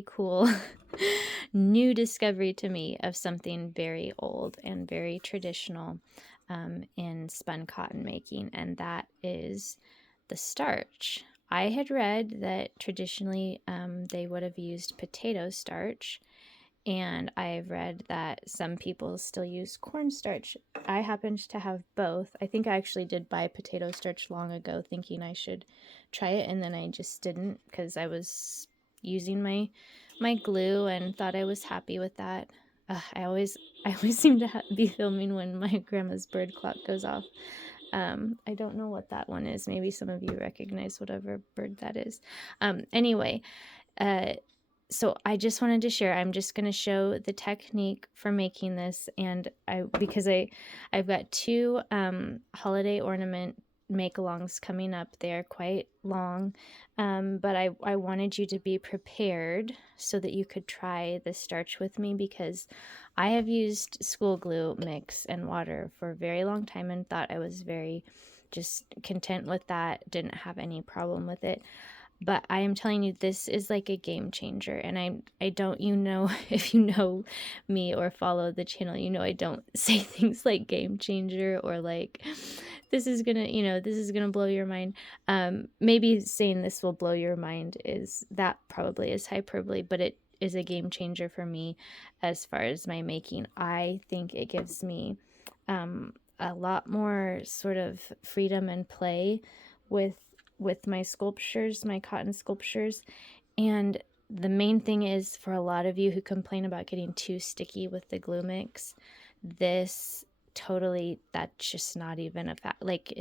very cool new discovery to me of something very old and very traditional in spun cotton making, and that is the starch. I had read that traditionally they would have used potato starch, and I've read that some people still use cornstarch. I happened to have both. I think I actually did buy potato starch long ago thinking I should try it, and then I just didn't because I was using my glue and thought I was happy with that. I always seem to be filming when my grandma's bird clock goes off. I don't know what that one is. Maybe some of you recognize whatever bird that is. Anyway, so I just wanted to share. I'm just going to show the technique for making this, and because I've got two holiday ornament make-alongs coming up. They're quite long, but I wanted you to be prepared so that you could try the starch with me, because I have used school glue mix and water for a very long time and thought I was very just content with that, didn't have any problem with it. But I am telling you, this is like a game changer. And I don't, if you know me or follow the channel, I don't say things like game changer or like, this is gonna blow your mind. Maybe saying this will blow your mind probably is hyperbole, but it is a game changer for me as far as my making. I think it gives me a lot more sort of freedom and play with my sculptures, my cotton sculptures. And the main thing is, for a lot of you who complain about getting too sticky with the glue mix, that's just not even a fact. Like,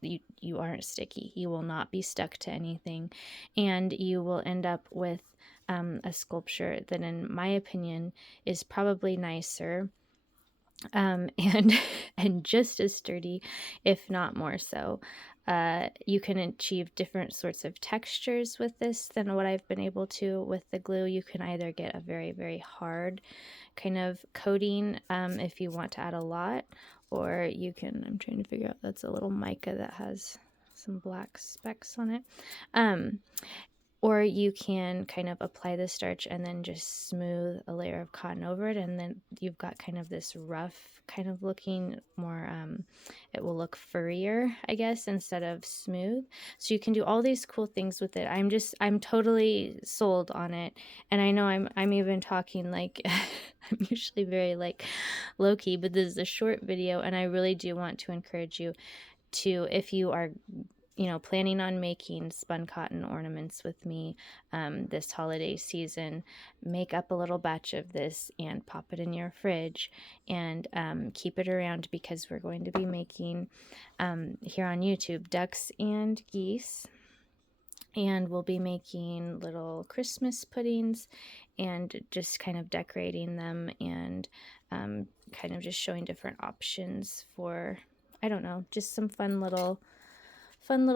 you aren't sticky. You will not be stuck to anything, and you will end up with a sculpture that, in my opinion, is probably nicer and just as sturdy, if not more so. You can achieve different sorts of textures with this than what I've been able to with the glue. You can either get a very, very hard kind of coating if you want to add a lot, or you can, I'm trying to figure out, that's a little mica that has some black specks on it. Or you can kind of apply the starch and then just smooth a layer of cotton over it, and then you've got kind of this rough kind of looking, more it will look furrier, I guess, instead of smooth. So you can do all these cool things with it. I'm totally sold on it. And I know I'm even talking like I'm usually very like low key, but this is a short video, and I really do want to encourage you to, if you are planning on making spun cotton ornaments with me this holiday season, make up a little batch of this and pop it in your fridge and keep it around, because we're going to be making here on YouTube ducks and geese, and we'll be making little Christmas puddings and just kind of decorating them and kind of just showing different options for, I don't know, just some fun little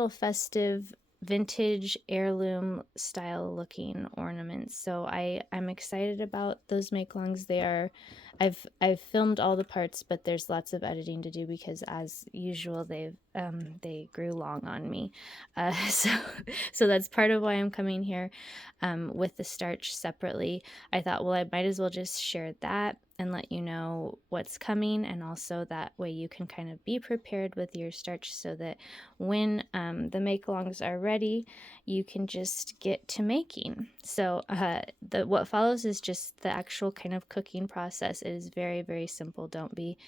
festive vintage heirloom style looking ornaments. So I'm excited about those make-alongs. I've filmed all the parts, but there's lots of editing to do because, as usual, they grew long on me. So that's part of why I'm coming here with the starch separately. I thought, well, I might as well just share that and let you know what's coming, and also that way you can kind of be prepared with your starch so that when the make-alongs are ready, you can just get to making. So what follows is just the actual kind of cooking process. It is very, very simple. Don't be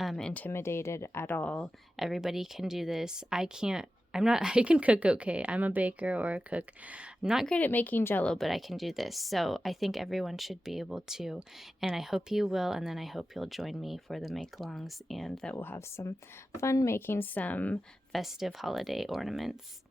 intimidated at all. Everybody can do this. I can cook okay. I'm a baker or a cook. I'm not great at making Jell-O, but I can do this. So I think everyone should be able to, and I hope you will, and then I hope you'll join me for the make-alongs, and that we'll have some fun making some festive holiday ornaments.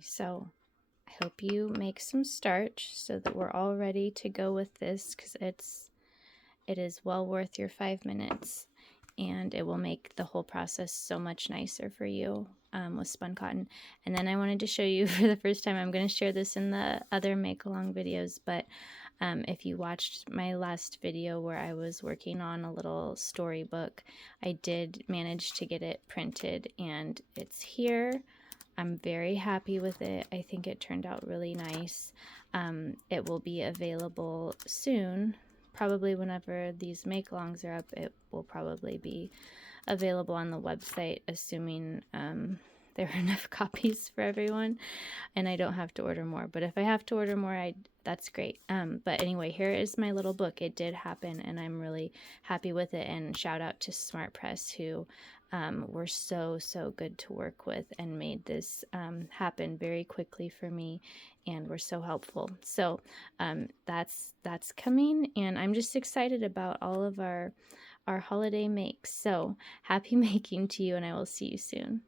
Okay, so I hope you make some starch so that we're all ready to go with this, because it is well worth your 5 minutes, and it will make the whole process so much nicer for you with spun cotton. And then I wanted to show you for the first time, I'm going to share this in the other make along videos, but if you watched my last video where I was working on a little storybook, I did manage to get it printed, and it's here. I'm very happy with it. I think it turned out really nice. It will be available soon. Probably whenever these make-alongs are up, it will probably be available on the website, assuming there are enough copies for everyone and I don't have to order more. But if I have to order more, that's great. But anyway, here is my little book. It did happen, and I'm really happy with it. And shout out to Smart Press, who were so good to work with and made this happen very quickly for me, and were so helpful. So that's coming, and I'm just excited about all of our holiday makes. So happy making to you, and I will see you soon.